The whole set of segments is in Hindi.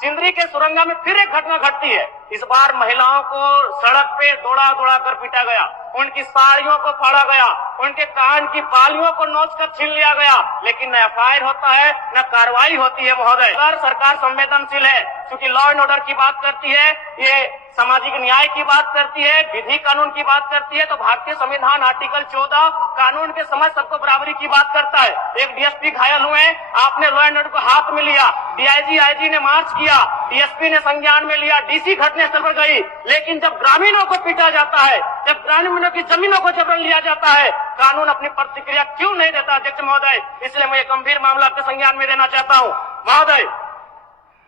सिंदरी के सुरंगा में फिर एक घटना घटती है। इस बार महिलाओं को सड़क पे दौड़ा दौड़ा कर पीटा गया, उनकी साड़ियों को फाड़ा गया, उनके कान की बालियों को नोच कर छीन लिया गया, लेकिन न एफआईआर होता है न कार्रवाई होती है। महोदय, अगर सरकार संवेदनशील है, क्योंकि लॉ एंड ऑर्डर की बात करती है, ये सामाजिक न्याय की बात करती है, विधि कानून की बात करती है, तो भारतीय संविधान आर्टिकल 14 कानून के समझ सबको बराबरी की बात करता है। एक डीएसपी घायल हुए, आपने लॉ एंड ऑर्डर को हाथ में लिया, डीआईजी आईजी ने मार्च किया, डीएसपी ने संज्ञान में लिया, डीसी घटनास्थल पर गई, लेकिन जब ग्रामीणों को पीटा जाता है, जब ग्रामीणों की जमीनों को जबरन लिया जाता है, कानून अपनी प्रतिक्रिया क्यों नहीं देता? अध्यक्ष महोदय, इसलिए मैं ये गंभीर मामला आपके संज्ञान में देना चाहता हूँ। महोदय,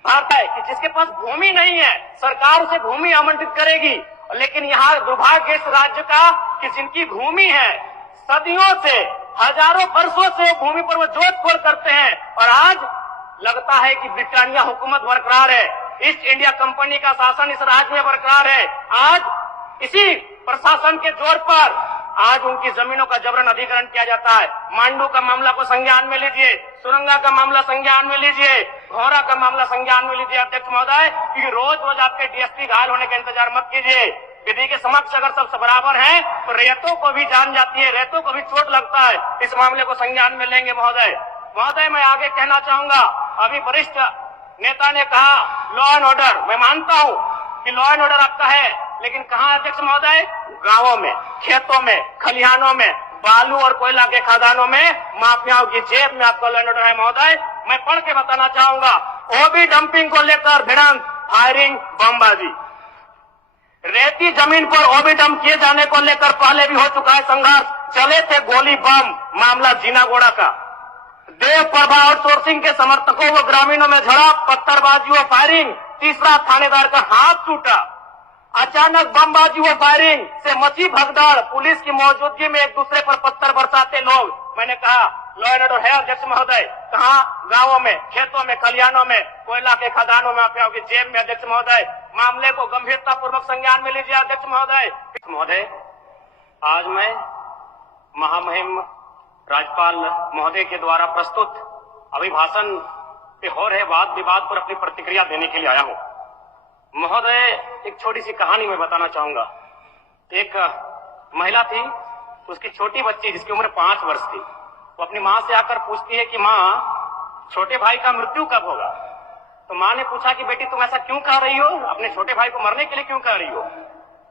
बात है कि जिसके पास भूमि नहीं है, सरकार उसे भूमि आवंटित करेगी, लेकिन यहाँ दुर्भाग्य इस राज्य का कि जिनकी भूमि है, सदियों से, हजारों वर्षों से भूमि पर वो जोत-खोल करते हैं, और आज लगता है कि ब्रिटानिया हुकूमत बरकरार है, ईस्ट इंडिया कंपनी का शासन इस राज्य में बरकरार है। आज इसी प्रशासन के जोर पर आज उनकी जमीनों का जबरन अधिग्रहण किया जाता है। मांडू का मामला को संज्ञान में लीजिए, सुरंगा का मामला संज्ञान में लीजिए, घोरा का मामला संज्ञान में लीजिए। अध्यक्ष महोदय, क्योंकि रोज रोज आपके डीएसपी घायल होने का इंतजार मत कीजिए। विधि के समक्ष अगर सब बराबर हैं, तो रेतों को भी जान जाती है, रेतों को भी चोट लगता है। इस मामले को संज्ञान में लेंगे। महोदय, मैं आगे कहना चाहूंगा, अभी वरिष्ठ नेता ने कहा लॉ एंड ऑर्डर, मैं मानता हूँ कि लॉ एंड ऑर्डर आपका है, लेकिन कहाँ अध्यक्ष महोदय? गांवों में, खेतों में, खलिहानों में, बालू और कोयला के खदानों में, माफियाओं की जेब में आपका लॉ एंड ऑर्डर है। महोदय, मैं पढ़ के बताना चाहूंगा, ओबी डंपिंग को लेकर भिड़ंत, फायरिंग, बमबाजी, रेती जमीन पर ओबी डंप किए जाने को लेकर पहले भी हो चुका है संघर्ष, चले थे गोली बम, मामला जीनागोड़ा का। देव प्रभा आउटसोर्सिंग के समर्थकों व ग्रामीणों में झड़प, पत्थरबाजी व फायरिंग, तीसरा थानेदार का हाथ टूटा। अचानक बमबाजी व फायरिंग से मची भगदड़, पुलिस की मौजूदगी में एक दूसरे पर पत्थर बरसाते लोग। मैंने कहा लॉ एंड ऑर्डर है अध्यक्ष महोदय, कहाँ? गांवों में, खेतों में, खलिहानों में, कोयला के खदानों में, माफियाओं की जेब में। अध्यक्ष महोदय, मामले को गंभीरता पूर्वक संज्ञान में लीजिए। अध्यक्ष महोदय, आज मैं महामहिम राज्यपाल महोदय के द्वारा प्रस्तुत अभिभाषण पे हो रहे वाद विवाद पर अपनी प्रतिक्रिया देने के लिए आया हूँ। महोदय, एक छोटी सी कहानी मैं बताना चाहूंगा। एक महिला थी, उसकी छोटी बच्ची जिसकी उम्र 5 वर्ष थी, वो अपनी माँ से आकर पूछती है कि माँ, छोटे भाई का मृत्यु कब होगा? तो माँ ने पूछा कि बेटी तुम ऐसा क्यों कह रही हो, अपने छोटे भाई को मरने के लिए क्यों कह रही हो?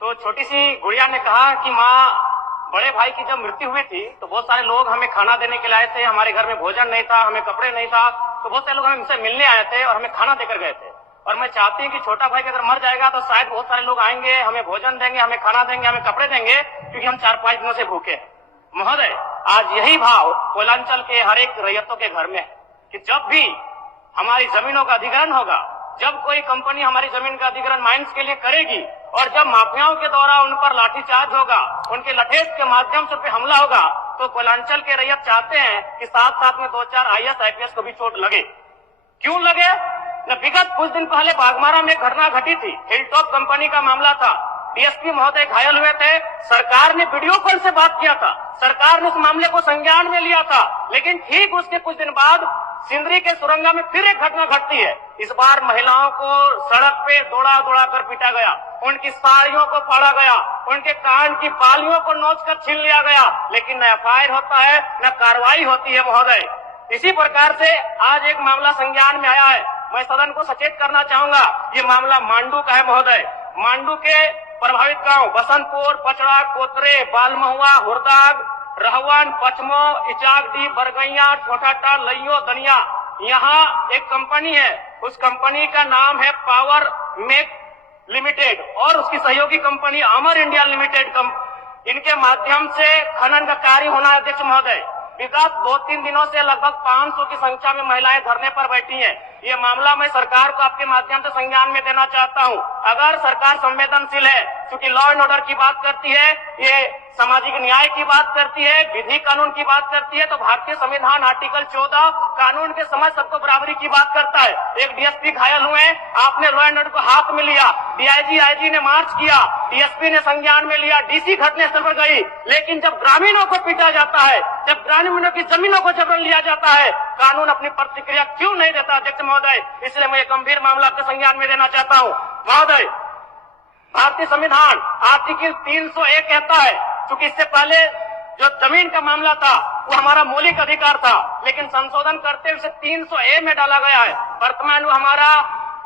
तो छोटी सी गुड़िया ने कहा कि माँ, बड़े भाई की जब मृत्यु हुई थी तो बहुत सारे लोग हमें खाना देने के लिए आए थे, हमारे घर में भोजन नहीं था, हमें कपड़े नहीं था, तो बहुत सारे लोग हमसे मिलने आए थे और हमें खाना देकर गए थे। और मैं चाहती हूँ कि छोटा भाई अगर मर जाएगा तो शायद बहुत सारे लोग आएंगे, हमें भोजन देंगे, हमें खाना देंगे, हमें कपड़े देंगे, क्योंकि हम 4-5 दिनों से भूखे। महोदय, आज यही भाव कोयलांचल के हर एक रैयतों के घर में है कि जब भी हमारी जमीनों का अधिग्रहण होगा, जब कोई कंपनी हमारी जमीन का अधिग्रहण माइंस के लिए करेगी, और जब माफियाओं के द्वारा उन पर लाठीचार्ज होगा, उनके लठेज के माध्यम से हमारे हमला होगा, तो कोयलांचल के रैयत चाहते हैं कि साथ साथ में 2-4 IAS IPS को भी चोट लगे। क्यों लगे? विगत कुछ दिन पहले बाघमारा में एक घटना घटी थी, हिलटॉप कंपनी का मामला था, डीएसपी महोदय घायल हुए थे, सरकार ने वीडियो कॉल से बात किया था, सरकार ने उस मामले को संज्ञान में लिया था, लेकिन ठीक उसके कुछ दिन बाद सिंदरी के सुरंगा में फिर एक घटना घटती है। इस बार महिलाओं को सड़क पे दौड़ा दौड़ा कर पीटा गया, उनकी साड़ियों को फाड़ा गया, उनके कान की बालियों को नोच कर छीन लिया गया, लेकिन न एफआईआर होता है न कार्रवाई होती है। महोदय, इसी प्रकार से आज एक मामला संज्ञान में आया है, मैं सदन को सचेत करना चाहूंगा, ये मामला मांडू का है। महोदय, मांडू के प्रभावित गांव बसंतपुर, पचड़ा, कोतरे, बालमहुआ, हुरदाग, रहवन, पचमो, इचाकडी, बरगैया, छोटाटा, लइयो, दनिया, यहाँ एक कंपनी है, उस कंपनी का नाम है पावर मेक लिमिटेड और उसकी सहयोगी कंपनी अमर इंडिया लिमिटेड। इनके माध्यम से खनन का कार्य होना है। अध्यक्ष महोदय, विगत 2-3 दिनों से लगभग 500 की संख्या में महिलाएं धरने पर बैठी हैं। ये मामला मैं सरकार को आपके माध्यम से संज्ञान में देना चाहता हूं। अगर सरकार संवेदनशील है, क्योंकि लॉ एंड ऑर्डर की बात करती है, ये सामाजिक न्याय की बात करती है, विधि कानून की बात करती है, तो भारतीय संविधान आर्टिकल 14 कानून के समझ सबको बराबरी की बात करता है। एक डीएसपी घायल हुए, आपने लॉ एंड ऑर्डर को हाथ में लिया, डीआईजी आईजी ने मार्च किया, डीएसपी ने संज्ञान में लिया, डीसी घटनास्थल पर गई, लेकिन जब ग्रामीणों को पीटा जाता है, जब ग्रामीणों की जमीनों को जबरन लिया जाता है, कानून अपनी प्रतिक्रिया क्यों नहीं देता अध्यक्ष महोदय? इसलिए मैं गंभीर मामला आपके संज्ञान में देना चाहता हूँ महोदय। भारतीय संविधान आर्टिकल 301 कहता है, क्योंकि इससे पहले जो जमीन का मामला था वो हमारा मौलिक अधिकार था, लेकिन संशोधन करते हुए 300A में डाला गया है। वर्तमान वो हमारा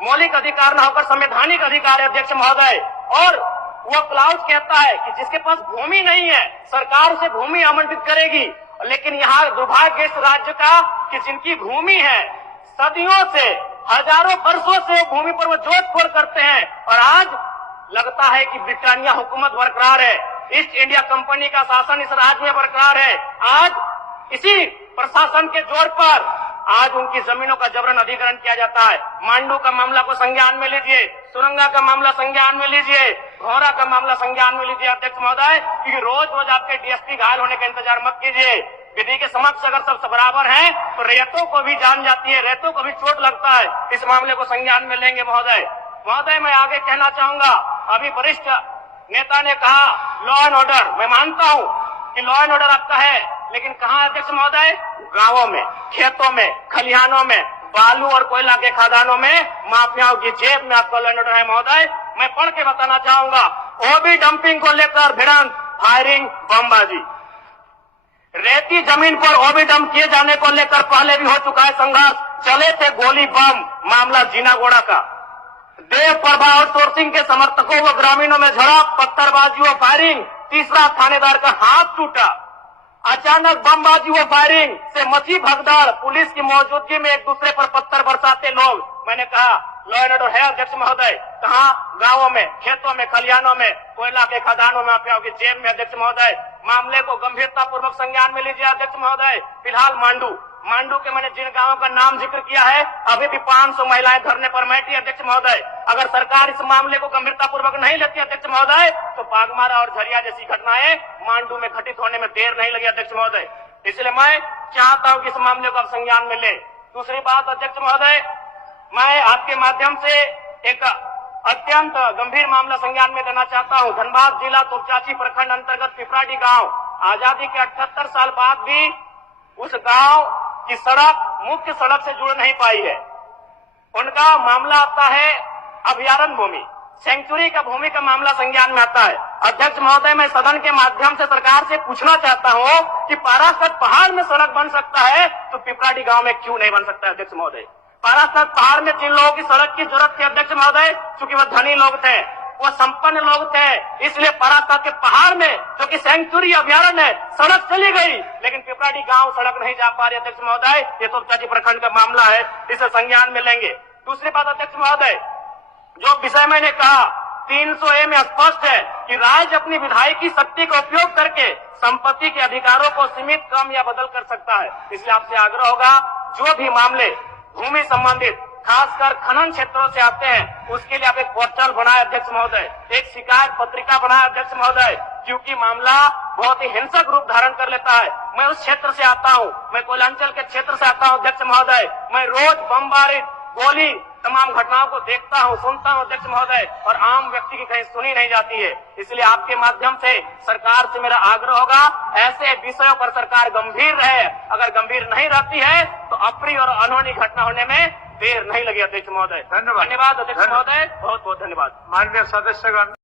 मौलिक अधिकार न होकर संवैधानिक अधिकार है अध्यक्ष महोदय। और वो क्लाउज कहता है कि जिसके पास भूमि नहीं है सरकार उसे भूमि आवंटित करेगी, लेकिन यहाँ दुर्भाग्य इस राज्य का कि जिनकी भूमि है सदियों से हजारों वर्षों से भूमि पर वो जोत-खोड़ करते हैं, और आज लगता है कि ब्रिटानिया हुकूमत बरकरार है, ईस्ट इंडिया कंपनी का शासन इस राज्य में बरकरार है। आज इसी प्रशासन के जोर पर आज उनकी जमीनों का जबरन अधिग्रहण किया जाता है। मांडू का मामला को संज्ञान में लीजिए, सुरंगा का मामला संज्ञान में लीजिए, घोरा का मामला संज्ञान में लीजिए अध्यक्ष महोदय, क्योंकि रोज रोज आपके डीएसपी घायल होने का इंतजार मत कीजिए। विधि के समक्ष अगर सब बराबर हैं तो रेतों को भी जान जाती है, रेतों को भी चोट लगता है। इस मामले को संज्ञान में लेंगे महोदय। महोदय मैं आगे कहना चाहूंगा, अभी वरिष्ठ नेता ने कहा लॉ एंड ऑर्डर, मैं मानता हूं कि लॉ एंड ऑर्डर आपका है, लेकिन कहाँ है अध्यक्ष महोदय? गांवों में, खेतों में, खलिहानों में, बालू और कोयला के खदानों में, माफियाओं की जेब में आपका लॉ एंड ऑर्डर है महोदय। मैं पढ़ के बताना चाहूंगा, ओबी डंपिंग को लेकर भिड़ंत, फायरिंग, बमबाजी। रेती जमीन पर ओबी डंप किए जाने को लेकर पहले भी हो चुका है संघर्ष, चले थे गोली बम, मामला जीनागोड़ा का। देव प्रभा आउटसोर्सिंग के समर्थकों व ग्रामीणों में झड़प, पत्थरबाजी व फायरिंग, तीसरा थानेदार का हाथ टूटा। अचानक बमबाजी व फायरिंग से मची भगदड़, पुलिस की मौजूदगी में एक दूसरे पर पत्थर बरसाते लोग। मैंने कहा लॉ एंड ऑर्डर है अध्यक्ष महोदय, कहाँ? गांवों में, खेतों में, खलिहानों में, कोयला के खदानों में, माफियाओं की जेब में अध्यक्ष महोदय। मामले को गंभीरता पूर्वक संज्ञान में लीजिए अध्यक्ष महोदय। फिलहाल मांडू के मैंने जिन गांवों का नाम जिक्र किया है, अभी भी 500 महिलाएं धरने पर बैठी अध्यक्ष महोदय। अगर सरकार इस मामले को गंभीरता पूर्वक नहीं लेती अध्यक्ष महोदय तो बागमारा और झरिया जैसी घटनाएं मांडू में घटित होने में देर नहीं लगी अध्यक्ष महोदय। इसलिए मैं चाहता हूं कि इस मामले को आप संज्ञान में ले। दूसरी बात अध्यक्ष महोदय, मैं आपके माध्यम से एक अत्यंत गंभीर मामला संज्ञान में देना चाहता हूं। धनबाद जिला तुर्चाची प्रखंड अंतर्गत पिपराडी गांव, आजादी के 78 साल बाद भी उस गांव की सड़क मुख्य सड़क से जुड़ नहीं पाई है। उनका मामला आता है अभयारण्य भूमि, सेंचुरी का भूमि का मामला संज्ञान में आता है। अध्यक्ष महोदय, मैं सदन के माध्यम से सरकार से पूछना चाहता हूं कि पारासत पहाड़ में सड़क बन सकता है तो पिपराडी गांव में क्यों नहीं बन सकता अध्यक्ष महोदय? पारासत पहाड़ में जिन लोगों की सड़क की जरूरत थी अध्यक्ष महोदय, चूंकि वह धनी लोग थे, वो संपन्न लोग थे, इसलिए पारासत के पहाड़ में जो कि सेंचुरी अभयारण्य है सड़क चली गई, लेकिन पिपराडी गांव सड़क नहीं जा पा रही अध्यक्ष महोदय। ये तो तुर्चाची प्रखंड का मामला है, इसे संज्ञान में लेंगे। दूसरी बात अध्यक्ष महोदय, जो विषय मैंने कहा 300A में स्पष्ट है कि राज्य अपनी विधायकी शक्ति का उपयोग करके संपत्ति के अधिकारों को सीमित, कम या बदल कर सकता है। इसलिए आपसे आग्रह होगा, जो भी मामले भूमि संबंधित खासकर खनन क्षेत्रों से आते हैं उसके लिए आप एक पोर्टल बनाए अध्यक्ष महोदय, एक शिकायत पत्रिका बनाए अध्यक्ष महोदय, क्योंकि मामला बहुत ही हिंसक रूप धारण कर लेता है। मैं उस क्षेत्र से आता हूँ, मैं कोयलांचल के क्षेत्र से आता हूँ अध्यक्ष महोदय। मैं रोज बमबारी, गोली, तमाम घटनाओं को देखता हूँ, सुनता हूँ अध्यक्ष महोदय, और आम व्यक्ति की कहीं सुनी नहीं जाती है। इसलिए आपके माध्यम से सरकार से मेरा आग्रह होगा, ऐसे विषयों पर सरकार गंभीर रहे। अगर गंभीर नहीं रहती है तो अप्रिय और अनहोनी घटना होने में देर नहीं लगी अध्यक्ष महोदय। धन्यवाद अध्यक्ष महोदय, बहुत बहुत धन्यवाद। माननीय सदस्यगण,